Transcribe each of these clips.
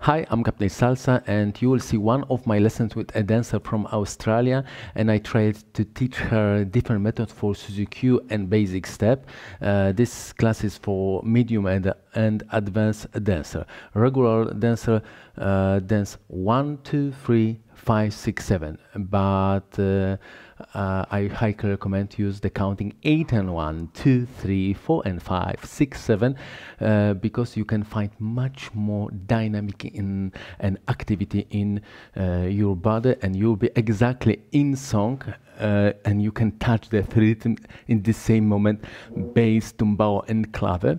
Hi, I'm Captain Salsa, and you will see one of my lessons with a dancer from Australia, and I tried to teach her different methods for Suzie and basic step. This class is for medium and advanced dancer. Regular dancer dance 1, 2, 3, 5, 6, 7, but I highly recommend to use the counting 8 and 1, 2, 3, 4 and 5, 6, 7 because you can find much more dynamic in and activity in your body, and you'll be exactly in song, and you can touch the rhythm in the same moment, bass, tumbao and clave,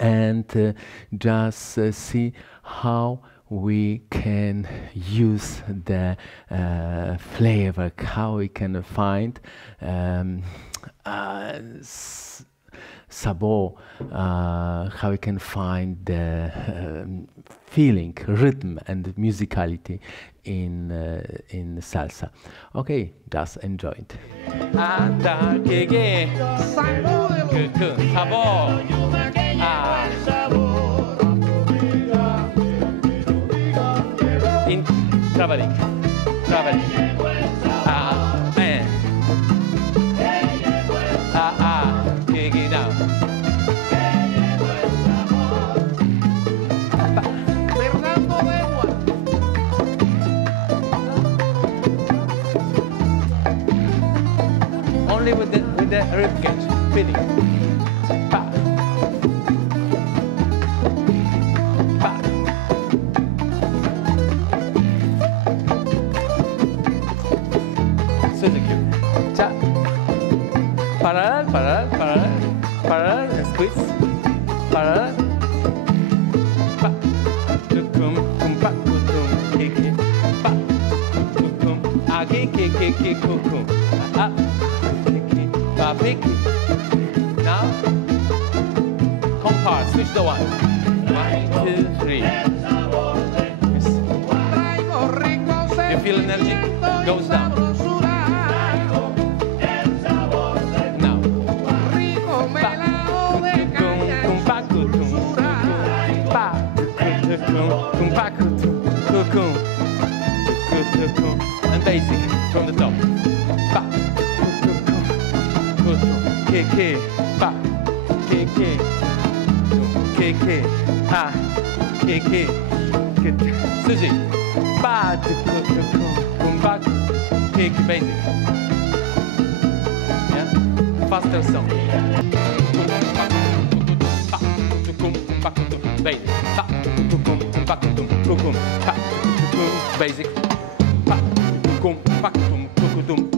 and just see how we can use the flavor, how we can find sabor, how we can find the feeling, rhythm and musicality in salsa. Okay, just enjoy it. Traveling, dig it out. Only with the rib cage, feeling. Parallel, squeeze, parallel, pa, tukum, pa, tukum, kiki, pa, tukum, kiki, kukum, kiki, pa, kiki. Now, compare, switch the one. 1, 2, 3. Yes. You feel energy goes down. And basic from the top. Pa, kiki, pa, kiki, kiki, ah, kiki, Suzie, pa, pa, kiki, basic. Yeah, faster song. Basic, basic, basic.